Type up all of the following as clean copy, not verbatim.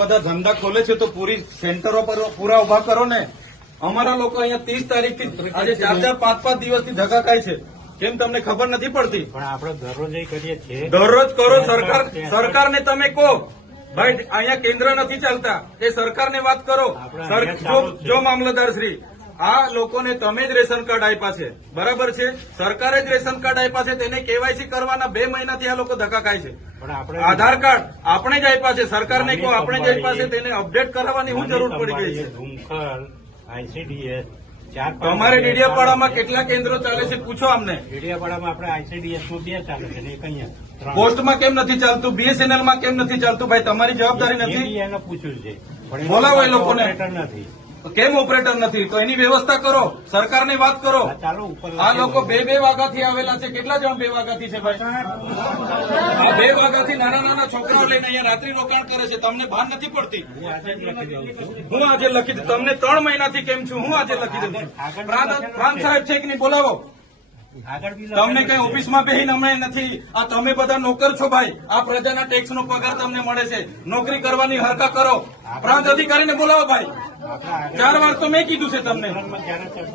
બધા ધંધા ખોલે છે તો પૂરી સેન્ટરો પર પૂરા ઉભા કરો ને. અમારા લોકો અહીંયા 30 તારીખથી આજે 4-4, 5-5 દિવસથી ધક્કા ખાય છે. કેમ તમને ખબર નથી પડતી? પણ આપણે દરરોજ કરીએ છીએ. દરરોજ કરો. સરકારને તમે કહો ભાઈ અહીંયા કેન્દ્ર નથી ચાલતા, એ સરકારને વાત કરો. જો મામલતદાર શ્રી, આ લોકોને તમે જ રેશન કાર્ડ આપ્યા છે, બરાબર છે? સરકારે જ રેશન કાર્ડ આપ્યા છે, તેને કેવાયસી કરવાના 2 મહિનાથી આ લોકો ધક્કા ખાય છે. આધાર કાર્ડ આપણે જ આપ્યા છે, સરકારને કહો આપણે જ આપ્યા છે, તેને અપડેટ કરાવવાની શું જરૂર પડી ગઈ છે? ICDS તમારે ડીડીયાપાડામાં કેટલા કેન્દ્રો ચાલે છે પૂછો અમને. ડીડીયાપાડામાં આપણે ICDS-માં 2 ચાલે છે ને એક અહીંયા. પોસ્ટમાં કેમ નથી ચાલતું? BSNL-માં કેમ નથી ચાલતું? ભાઈ તમારી જવાબદારી નથી? એને પૂછ્યું છે, બોલાવો એ લોકોને. નથી. કેમ ઓપરેટર નથી? તો એની વ્યવસ્થા કરો, સરકારને વાત કરો. આ લોકો 2-2 વાગ્યાથી આવેલા છે. કેટલા જણ 2 વાગ્યાથી છે ભાઈ? આ 2 વાગ્યાથી નાના છોકરાઓ લઈને અહીંયા રાત્રિ રોકાણ કરે છે. તમને ભાન નથી પડતી? હું આજે લખી દઉં. તમને 3 મહિનાથી કેમ છું? હું આજે લખી દઉં છું. પ્રાંત સાહેબ છે કે નહીં? બોલાવો. તમને કઈ ઓફિસમાં બેહીને અમે નથી. આ તમે બધા નોકર છો ભાઈ. આ પ્રજાના ટેક્સનો પગાર તમને મળે છે. નોકરી કરવાની હરકા કરો. પ્રાંત અધિકારીને બોલાવો ભાઈ. 4 વાર તો મેં કીધું છે તમને.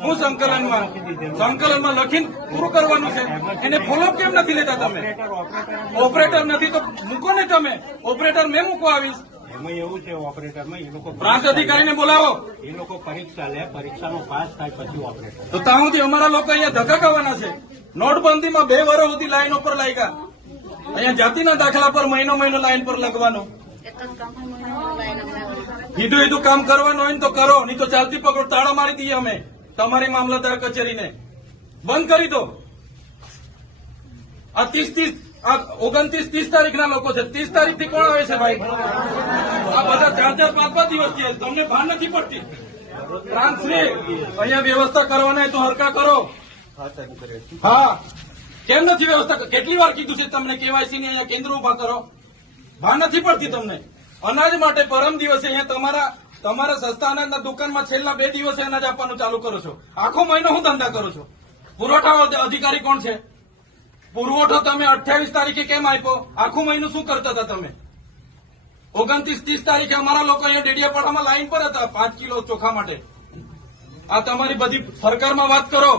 હું સંકલનમાં લખીને પૂરું કરવાનું છે. એને ફોલોઅપ કેમ નથી લેતા તમે? ઓપરેટર નથી તો મૂકો ને તમે. ઓપરેટર મેં મૂકો આવીશ. એમાં એવું છે ઓપરેટરમાં એ લોકો પ્રાંત અધિકારીને બોલાવો. એ લોકો પરીક્ષા લે, પરીક્ષામાં પાસ થાય પછી ઓપરેટર. તો ત્યાં સુધી અમારા લોકો અહીંયા ધક્કા ખાવાના છે. નોટબંધીમાં 2 વર્ષ સુધી લાઈનો પર લાગ્યા. અહીંયા જાતિના દાખલા પર મહિનો લાઈન પર લગવાનું. કીધું કામ કરવાનું હોય ને તો કરો, નહીં તો ચાલતી પકડો તાળા મારી દઈએ અમે તમારી મામલતદાર કચેરીને. બંધ કરી દો. આ 29-30 તારીખના લોકો છે. 30 તારીખથી કોણ આવે છે ભાઈ? આ બધા 4-4, 5-5 દિવસથી તમને ભાન નથી પડતી? ટ્રાન્સફર અહીંયા વ્યવસ્થા કરવાના તો હરકા કરો. હા, કેમ નથી વ્યવસ્થા? કેટલી વાર કીધું છે તમને કેવાયસી ની અહીંયા કેન્દ્ર ઉભા કરો? ભાન નથી પડતી તમને? અનાજ માટે પરમ દિવસે અહીંયા તમારા સસ્તા અનાજના દુકાનમાં છેલ્લા 2 દિવસે અનાજ આપવાનું ચાલુ કરો છો. આખો મહિનો હું ધંધા કરો છો? પુરવઠા અધિકારી કોણ છે? પુરવઠો તમે 28 તારીખે કેમ આપ્યો? આખું મહિનું શું કરતા હતા તમે? 29-30 તારીખે અમારા લોકો અહીંયા ડેડિયાપાડામાં લાઈન પર હતા 5 કિલો ચોખા માટે. આ તમારી બધી સરકારમાં વાત કરો.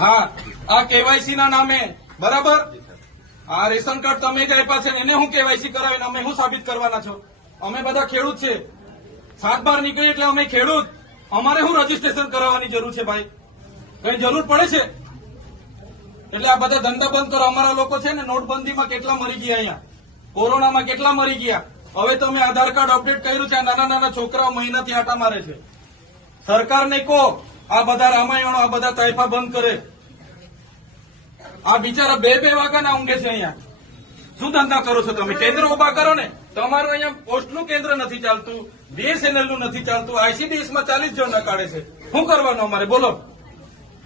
હા, આ કેવાયસી ના નામે, બરાબર? આ રેશન કાર્ડ તમે જ આપ્યા છે, એને હું કેવાયસી કરાવીને અમે શું સાબિત કરવાના છો? અમે બધા ખેડૂત છે. 7 બાર નીકળી એટલે અમે ખેડૂત. અમારે શું રજીસ્ટ્રેશન કરાવવાની જરૂર છે ભાઈ? કઈ જરૂર પડે છે? એટલે આ બધા ધંધા બંધ કરો. અમારા લોકો છે ને નોટબંધીમાં કેટલા મરી ગયા, અહીંયા કોરોનામાં કેટલા મરી ગયા. હવે તમે આધાર કાર્ડ અપડેટ કર્યું છે. આ નાના છોકરાઓ મહિનાથી આટા મારે છે. સરકારને કહો આ બધા રામાયણો, આ બધા તાઇફા બંધ કરે. આ બિચારા 2-2 વાગ્યાના ઊંઘે છે અહીંયા. શું ધંધા કરો છો તમે? કેન્દ્ર ઉભા કરો ને. તમારું અહીંયા પોસ્ટનું કેન્દ્ર નથી ચાલતું, BSNL નું નથી ચાલતું, ICDS-માં 40 જણના કાઢે છે. શું કરવાનું અમારે બોલો?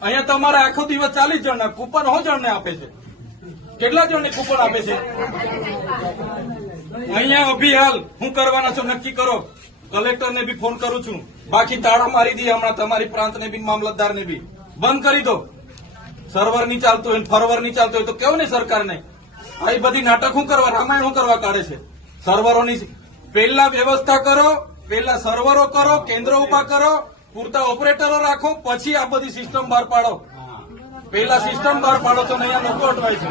અહીંયા તમારે આખો દિવસ 40 જણના કૂપન જણને આપે છે. કેટલા જણને કૂપન આપે છે? અહીંયા અભિહાલ શું કરવાના છો નક્કી કરો. કલેક્ટરને બી ફોન કરું છું. બાકી તાળો મારી દઈએ હમણાં તમારી પ્રાંતને બી, મામલતદારને બી. બંધ કરી દો. સર્વર નહીં ચાલતું હોય, ફરવર નહીં ચાલતું હોય તો કેવું ને સરકારને? આ બધી નાટક શું કરવા, રામાયણ શું કરવા કાઢે છે? સર્વરોની પહેલા વ્યવસ્થા કરો, પહેલા સર્વરો કરો, કેન્દ્રો ઉભા કરો, પૂરતા ઓપરેટરો રાખો, પછી આ બધી સિસ્ટમ બહાર પાડો. પહેલા સિસ્ટમ બહાર પાડો તો અહીંયા લોકો અટવાય છે.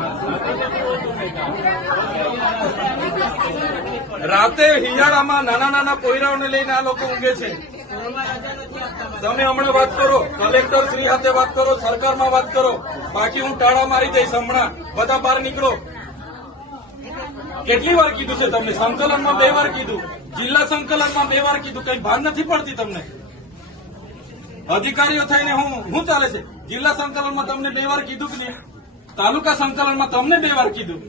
રાતે હિયાળામાં નાના પોયરાઓને લઈને આ લોકો ઊંઘે છે. તમે હમણાં વાત કરો, કલેક્ટર શ્રી સાથે વાત કરો, સરકારમાં વાત કરો. બાકી હું ટાળા મારી દઈશ હમણાં. બધા બહાર નીકળો. કેટલી વાર કીધું છે તમને? સંકલનમાં 2 વાર કીધું, જિલ્લા સંકલનમાં 2 વાર કીધું. કઈ ભાન નથી પડતી તમને? અધિકારીઓ થઈને હું ચાલે છે? જિલ્લા સંકલનમાં તમને 2 વાર કીધું કે નહીં? તાલુકા સંકલનમાં તમને 2 વાર કીધું.